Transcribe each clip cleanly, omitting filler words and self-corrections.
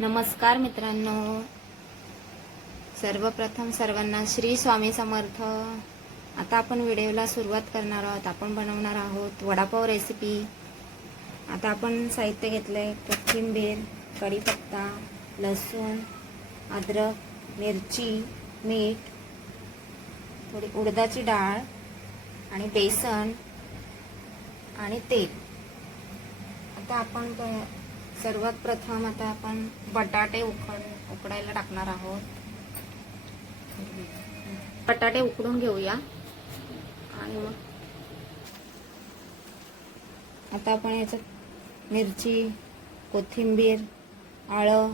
नमस्कार मित्रांनो, सर्वप्रथम सर्वांना श्री स्वामी समर्थ। आता आपण व्हिडिओला सुरुवात करणार आहोत। आपण बनवणार आहोत वडापाव रेसिपी। आता आपण साहित्य घेतलंय कोथिंबीर, कढीपत्ता, लसूण, अद्रक, मिरची, मीठ, थोडी उडदाची डाळ आणि बेसन आणि तेल। आता आपण सर्वात प्रथम आता आपण बटाटे उकडायला टाकणार आहोत। बटाटे उकडून घेऊया आणि मग आता आपण याच्यात मिरची, कोथिंबीर, आलं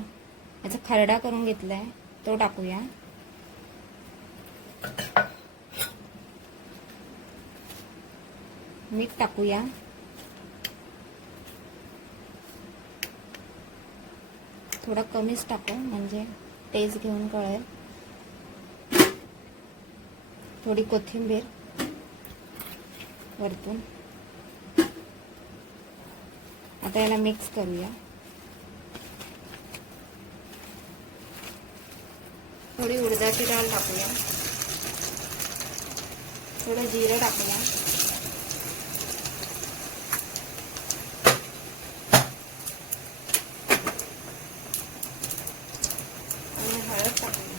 याचा खरडा करून घेतलाय तो टाकूया। मीठ टाकूया, थोडा कमीच टाकू म्हणजे टेस्ट घेऊन कळेल। थोडी कोथिंबीर वरतून। आता याला मिक्स करूया। थोडी उडदाची डाळ टाकूया, थोडं जिरं टाकूया, आणि हळद टाकूया।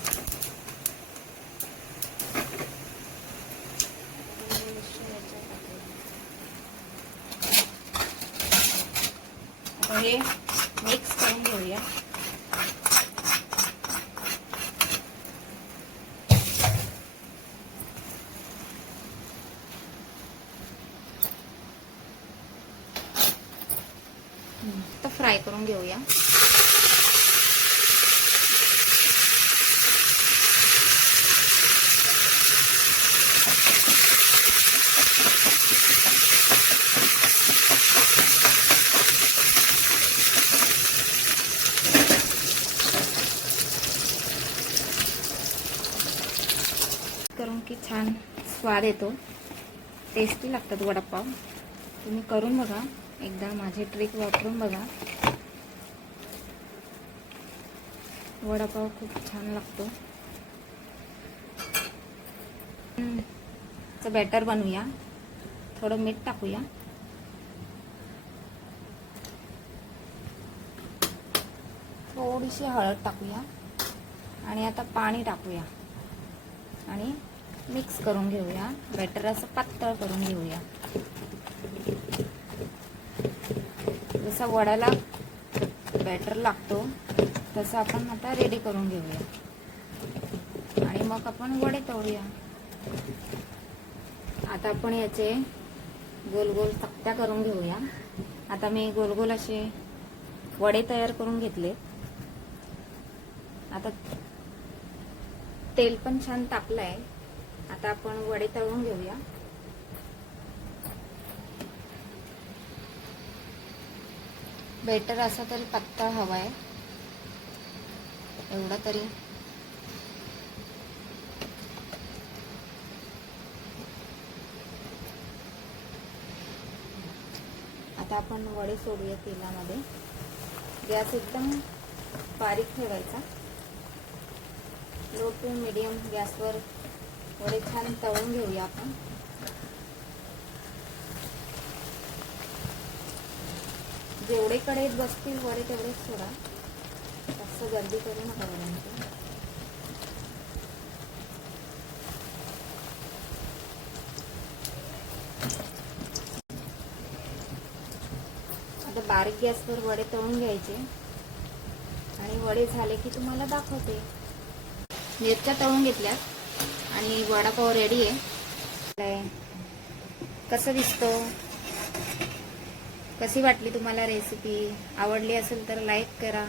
आता हे मिक्स करून घेऊया। आता फ्राय करून घेऊया। करून की छान स्वाद येतो, टेस्टी लागतात वडापाव। तुम्ही करून बघा, एकदा माझी ट्रिक वापरून बघा। वडापाव खूप छान लागतो। बॅटर बनवूया, थोडं मीठ टाकूया, थोडीशी हळद टाकूया आणि आता पाणी टाकूया आणि मिक्स करून घेऊया। बॅटर असं पातळ करून घेऊया, जसा वड्याला बॅटर लागतो तसं आपण आता रेडी करून घेऊया आणि मग आपण वडे तळूया। आता आपण याचे गोल गोल चकत्या करून घेऊया। आता मी गोल गोल असे वडे तयार करून घेतले। आता तेल पण छान तापलंय, आता आपण वडे तळून घेऊया। बेटर असा तरी पातळ हवाय, एवढा तरी। आता आपण वडे सोडूया तेलामध्ये। गॅस एकदम बारीक ठेवायचा, लो टू मीडियम गॅसवर वडे छान तळून घेऊया आपण। जेवढे कढईत बसतील वडे तेवढेच सोडा, जास्त गर्दी करू नका वड्यांची। आता बारीक गॅसवर वडे तळून घ्यायचे आणि वडे झाले की तुम्हाला दाखवते। मिरच्या तळून घेतल्यात आणि वडापाव रेडी आहे। कसं दिसतो, कशी वाटली तुम्हाला रेसिपी? आवडली असेल तर लाईक करा,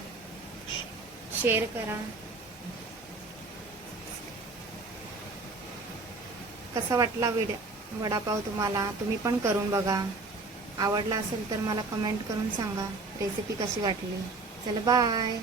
शेअर करा। कसा वाटला वडापाव तुम्हाला? तुम्ही पण करून बघा। आवडला असेल तर मला कमेंट करून सांगा रेसिपी कशी वाटली। चला बाय।